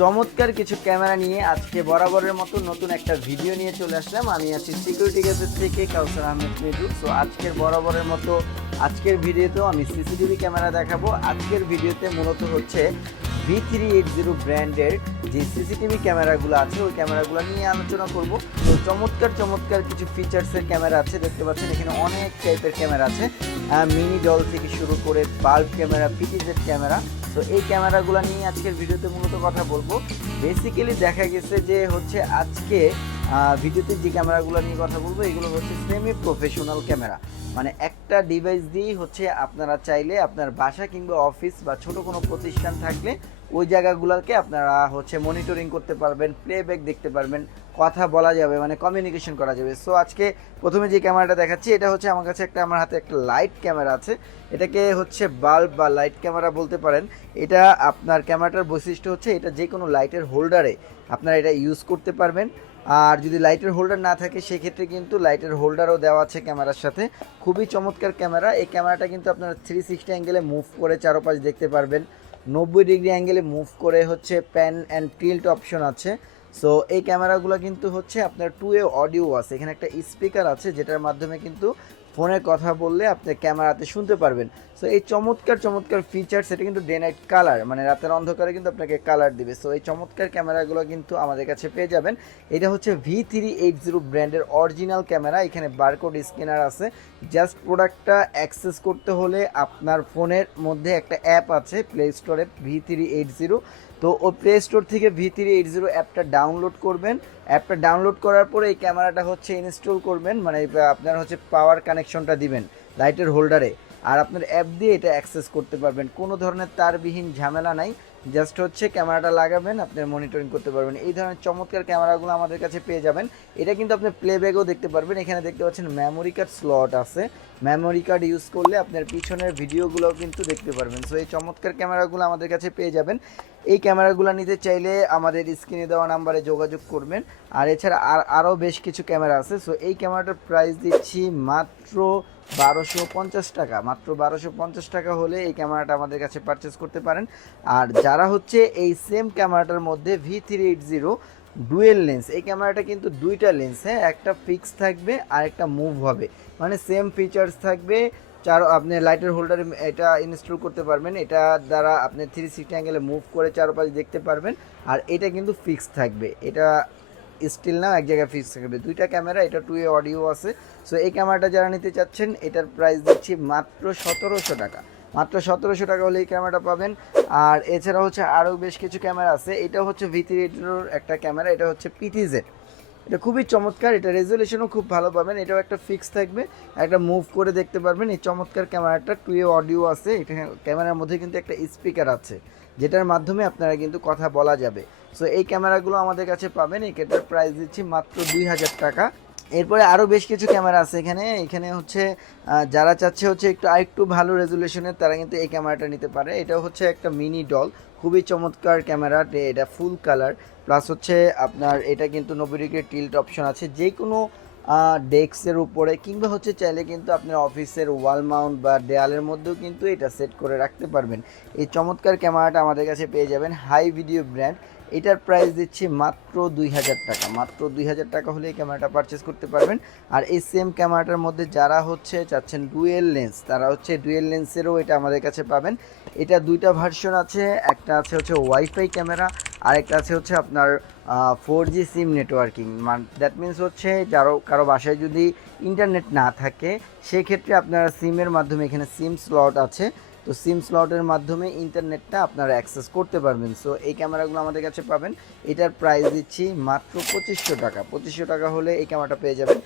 চমৎকার কিছু ক্যামেরা নিয়ে আজকে বরাবরের মতো নতুন একটা ভিডিও নিয়ে চলে আসলাম। আমি আছি সিকিউরিটি গ্যাজেট থেকে কাউসার আহমেদ মৃদু। সো আজকের বরাবরের মতো আজকের ভিডিওতেও আমি সিসিটিভি ক্যামেরা দেখাবো। আজকের ভিডিওতে মূলত হচ্ছে V380 ব্র্যান্ডের যে সিসিটিভি ক্যামেরাগুলো আছে ওই ক্যামেরাগুলো নিয়ে আলোচনা করব। তো চমৎকার কিছু ফিচার্সের ক্যামেরা আছে, দেখতে পাচ্ছেন এখানে অনেক টাইপের ক্যামেরা আছে, মিনি ডল থেকে শুরু করে বাল্ব ক্যামেরা, পিটিজেড ক্যামেরা। তো এই ক্যামেরাগুলো নিয়ে আজকের ভিডিওতে মূলত কথা বলবো। বেসিক্যালি দেখা গেছে যে হচ্ছে আজকে ভিডিওতে যে ক্যামেরাগুলো নিয়ে কথা বলবো এগুলো হচ্ছে সেমি প্রফেশনাল ক্যামেরা। মানে একটা ডিভাইস দিয়েই হচ্ছে আপনারা চাইলে আপনার বাসা কিংবা অফিস বা ছোট কোনো প্রতিষ্ঠান থাকলে ওই জায়গাগুলোকে আপনারা হচ্ছে মনিটরিং করতে পারবেন, প্লেব্যাক দেখতে পারবেন, কথা বলা যাবে, মানে কমিউনিকেশন করা যাবে। সো আজকে প্রথমে যে ক্যামেরাটা দেখাচ্ছি এটা হচ্ছে আমার কাছে আমার হাতে একটা লাইট ক্যামেরা আছে। এটাকে হচ্ছে বাল্ব বা লাইট ক্যামেরা বলতে পারেন। এটা আপনার ক্যামেরাটার বৈশিষ্ট্য হচ্ছে এটা যে কোনো লাইটের হোল্ডারে আপনারা এটা ইউজ করতে পারবেন। আর যদি লাইটের হোল্ডার না থাকে সেক্ষেত্রে কিন্তু লাইটের হোল্ডারও দেওয়া আছে ক্যামেরার সাথে। খুবই চমৎকার ক্যামেরা। এই ক্যামেরাটা কিন্তু আপনারা 360 অ্যাঙ্গেলে মুভ করে চারপাশ দেখতে পারবেন। 90 ডিগ্রি অ্যাঙ্গেলে মুভ করে হচ্ছে প্যান অ্যান্ড টিল্ট অপশন আছে। সো এই ক্যামেরাগুলো কিন্তু হচ্ছে আপনার 2 অডিও আছে, এখানে একটা স্পিকার আছে যেটার মাধ্যমে কিন্তু ফোনে কথা বললে আপনি ক্যামেরাতে শুনতে পারবেন। সো এই চমৎকার ফিচার্স, এটা কিন্তু ডে নাইট কালার, মানে রাতের অন্ধকারে কিন্তু আপনাকে কালার দিবে। সো এই চমৎকার ক্যামেরাগুলো কিন্তু আমাদের কাছে পেয়ে যাবেন। এটা হচ্ছে V380 ব্র্যান্ডের অরিজিনাল ক্যামেরা। এখানে বারকোড স্ক্যানার আছে। জাস্ট প্রোডাক্টটা অ্যাক্সেস করতে হলে আপনার ফোনের মধ্যে একটা অ্যাপ আছে প্লে স্টোরে V380। তো ওই প্লে স্টোর থেকে V380 অ্যাপটা ডাউনলোড করবেন। অ্যাপটা ডাউনলোড করার পরে এই ক্যামেরাটা হচ্ছে ইনস্টল করবেন, মানে আপনার হচ্ছে পাওয়ার কানেকশনটা দিবেন লাইটের হোল্ডারে, আর আপনার অ্যাপ দিয়ে এটা অ্যাক্সেস করতে পারবেন। কোনো ধরনের তারবিহীন ঝামেলা নাই, জাস্ট হচ্ছে ক্যামেরাটা লাগাবেন, আপনার মনিটরিং করতে পারবেন। এই ধরনের চমৎকার ক্যামেরাগুলো আমাদের কাছে পেয়ে যাবেন। এটা কিন্তু আপনি প্লেব্যাকও দেখতে পারবেন। এখানে দেখতে পাচ্ছেন মেমোরি কার্ড স্লট আছে, মেমোরি কার্ড ইউজ করলে আপনার পিছনের ভিডিওগুলোও কিন্তু দেখতে পারবেন। সো এই চমৎকার ক্যামেরাগুলো আমাদের কাছে পেয়ে যাবেন। এই ক্যামেরাগুলো নিতে চাইলে আমাদের স্ক্রিনে দেওয়া নাম্বারে যোগাযোগ করবেন। আর এছাড়া আরও বেশ কিছু ক্যামেরা আছে। সো এই ক্যামেরাটার প্রাইস দিচ্ছি মাত্র 1250 টাকা। মাত্র 1250 টাকা হলে এই ক্যামেরাটা আমাদের কাছে পারচেস করতে পারেন। আর যারা হচ্ছে এই সেম ক্যামেরাটার মধ্যে V380 ডুয়েল লেন্স, এই ক্যামেরাটা কিন্তু দুইটা লেন্স, হ্যাঁ, একটা ফিক্স থাকবে আর একটা মুভ হবে, মানে সেম ফিচার্স থাকবে। আপনি লাইটের হোল্ডারে এটা ইনস্টল করতে পারবেন, এটা দ্বারা আপনি 360 অ্যাঙ্গেলে মুভ করে চারপাশ দেখতে পারবেন। আর এটা কিন্তু ফিক্স থাকবে, এটা স্টিল না, এক জায়গায় ফিক্স থাকবে। দুইটা ক্যামেরা, এটা 2 অডিও আছে। সো এই ক্যামেরাটা যারা নিতে চাচ্ছেন এটার প্রাইস দিচ্ছি মাত্র 1700 টাকা। মাত্র 1700 টাকা হলে এই ক্যামেরাটা পাবেন। আর এছাড়া হচ্ছে আরও বেশ কিছু ক্যামেরা আছে। এটা হচ্ছে V380 একটা ক্যামেরা, এটা হচ্ছে PTZ। এটা খুবই চমৎকার, এটা রেজুলেশনও খুব ভালো পাবেন। এটাও একটা ফিক্স থাকবে, একটা মুভ করে দেখতে পারবেন। এই চমৎকার ক্যামেরাটা 2 অডিও আছে। এটা ক্যামেরার মধ্যে কিন্তু একটা স্পিকার আছে যেটার মাধ্যমে আপনারা কিন্তু কথা বলা যাবে। সো এই ক্যামেরাগুলো আমাদের কাছে পাবেন। এই ক্যামেরার প্রাইস দিচ্ছি মাত্র 2000 টাকা। এরপরে আরও বেশ কিছু ক্যামেরা আছে এখানে হচ্ছে যারা চাচ্ছে হচ্ছে আরেকটু ভালো রেজুলেশনের তারা কিন্তু এই ক্যামেরাটা নিতে পারে। এটা হচ্ছে একটা মিনি ডল, খুবই চমৎকার ক্যামেরা। এটা ফুল কালার, প্লাস হচ্ছে আপনার এটা কিন্তু 90 ডিগ্রি টিল্ট অপশন আছে। যে কোনো ডেস্কের উপরে কিংবা হচ্ছে চাইলে কিন্তু আপনার অফিসের ওয়াল মাউন্ট বা দেয়ালের মধ্যেও কিন্তু এটা সেট করে রাখতে পারবেন। এই চমৎকার ক্যামেরাটা আমাদের কাছে পেয়ে যাবেন হাই ভিডিও ব্র্যান্ড। এটার প্রাইস দিচ্ছি মাত্র 2000 টাকা। মাত্র 2000 টাকা হলে এই ক্যামেরাটা পারচেস করতে পারবেন। আর এই সেম ক্যামেরাটার মধ্যে যারা হচ্ছে চাচ্ছেন ডুয়েল লেন্স, তারা হচ্ছে ডুয়েল লেন্সেরও এটা আমাদের কাছে পাবেন। এটা দুইটা ভার্সন আছে, একটা আছে হচ্ছে ওয়াইফাই ক্যামেরা, আর একটা আছে হচ্ছে আপনার 4G SIM networking. That means হচ্ছে কারো বাসায় যদি ইন্টারনেট না থাকে সেক্ষেত্রে আপনারা সিমের মাধ্যমে, এখানে সিম স্লট আছে, তো সিম স্লটের মাধ্যমে ইন্টারনেটটা আপনারা অ্যাক্সেস করতে পারবেন। সো এই ক্যামেরাগুলো আমাদের কাছে পাবেন। এটার প্রাইস দিচ্ছি মাত্র 2500 টাকা। 2500 টাকা হলে এই ক্যামেরাটা পেয়ে যাবেন।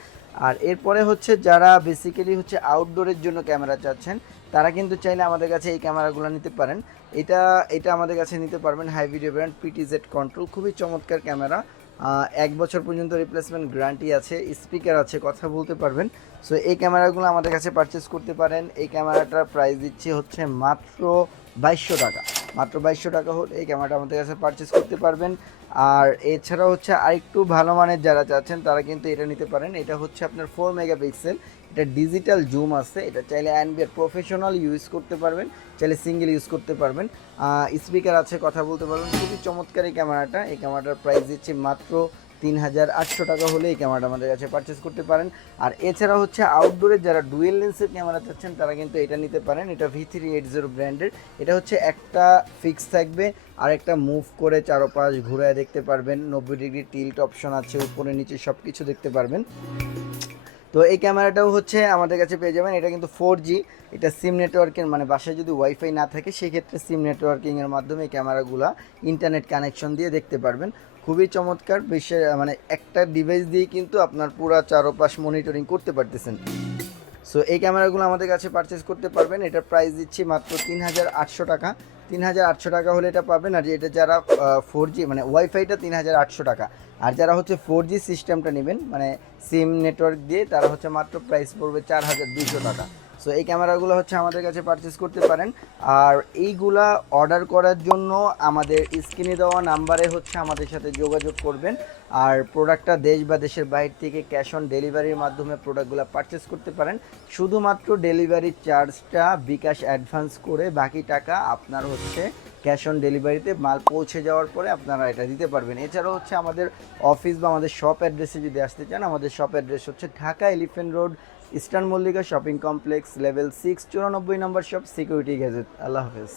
আর এরপরে হচ্ছে যারা বেসিক্যালি হচ্ছে আউটডোরের জন্য ক্যামেরা চাচ্ছেন তারা কিন্তু চাইলে আমাদের কাছে এই ক্যামেরাগুলো নিতে পারেন। এটা আমাদের কাছে নিতে পারবেন high video brand PTZ control, খুবই চমৎকার ক্যামেরা। 1 বছর পর্যন্ত রিপ্লেসমেন্ট গ্যারান্টি আছে, স্পিকার আছে, কথা বলতে পারবেন। সো এই ক্যামেরাগুলো আমাদের কাছে পারচেস করতে পারেন। এই ক্যামেরাটার প্রাইস দিচ্ছি হচ্ছে মাত্র 2200 টাকা। মাত্র 2200 টাকা হলে এই ক্যামেরাটা আমাদের কাছে পারচেস করতে পারবেন। আর এছাড়াও হচ্ছে আরেকটু ভালো মানের যারা চাচ্ছেন তারা কিন্তু এটা নিতে পারেন। এটা হচ্ছে আপনার 4 মেগাপিক্সেল। এটা ডিজিটাল জুম আছে, এটা চাইলে অ্যানবিআর প্রফেশনাল ইউজ করতে পারবেন, চাইলে সিঙ্গেল ইউজ করতে পারবেন। স্পিকার আছে, কথা বলতে পারবেন। খুবই চমৎকার এই ক্যামেরাটা। এই ক্যামেরাটার প্রাইস দিচ্ছি মাত্র 3800 টাকা হলে এই ক্যামেরাটা আমাদের কাছে পারচেস করতে পারেন। আর এছাড়া হচ্ছে আউটডোরে যারা ডুয়েল লেন্সের ক্যামেরা চাচ্ছেন তারা কিন্তু এটা নিতে পারেন। এটা V380 ব্র্যান্ডের। এটা হচ্ছে একটা ফিক্স থাকবে আর একটা মুভ করে চারপাশ ঘুরায় দেখতে পারবেন। 90 ডিগ্রি টিল্ট অপশন আছে, উপরে নিচে সব কিছু দেখতে পারবেন। তো এই ক্যামেরাটাও হচ্ছে আমাদের কাছে পেয়ে যাবেন। এটা কিন্তু 4G, এটা সিম নেটওয়ার্কের, মানে বাসায় যদি ওয়াইফাই না থাকে সেক্ষেত্রে সিম নেটওয়ার্কিংয়ের মাধ্যমে এই ক্যামেরাগুলো ইন্টারনেট কানেকশন দিয়ে দেখতে পারবেন। খুবই চমৎকার, বেশি মানে একটা ডিভাইস দিয়ে কিন্তু আপনার পুরো চারপাশ মনিটরিং করতে পারতেছেন। সো এই ক্যামেরাগুলো আমাদের কাছে পারচেস করতে পারবেন। এটার প্রাইস দিচ্ছি মাত্র 3800 টাকা। 3800 টাকা হলে এটা পাবেন। আর এটা যারা 4G মানে ওয়াইফাইটা 3800 টাকা, আর যারা হচ্ছে 4G সিস্টেমটা নেবেন মানে সিম নেটওয়ার্ক দিয়ে, তারা হচ্ছে মাত্র প্রাইস পড়বে 4200 টাকা। সো এই ক্যামেরাগুলো হচ্ছে আমাদের কাছে পারচেস করতে পারেন। আর এইগুলা অর্ডার করার জন্য আমাদের স্ক্রিনে দেওয়া নাম্বারে হচ্ছে আমাদের সাথে যোগাযোগ করবেন। আর প্রোডাক্টটা দেশ বা দেশের বাইরে থেকে ক্যাশ অন ডেলিভারির মাধ্যমে প্রোডাক্টগুলো পারচেস করতে পারেন। শুধুমাত্র ডেলিভারি চার্জটা বিকাশ অ্যাডভান্স করে বাকি টাকা আপনার হচ্ছে ক্যাশ অন ডেলিভারিতে মাল পৌঁছে যাওয়ার পরে আপনারা এটা দিতে পারবেন। এছাড়াও হচ্ছে আমাদের অফিস বা আমাদের শপ অ্যাড্রেসে যদি আসতে চান, আমাদের শপ অ্যাড্রেস হচ্ছে Dhaka elephant road, eastern Mallika shopping complex, level 6, 94 নম্বর শপ, সিকিউরিটি গ্যাজেট। আল্লাহ হাফেজ।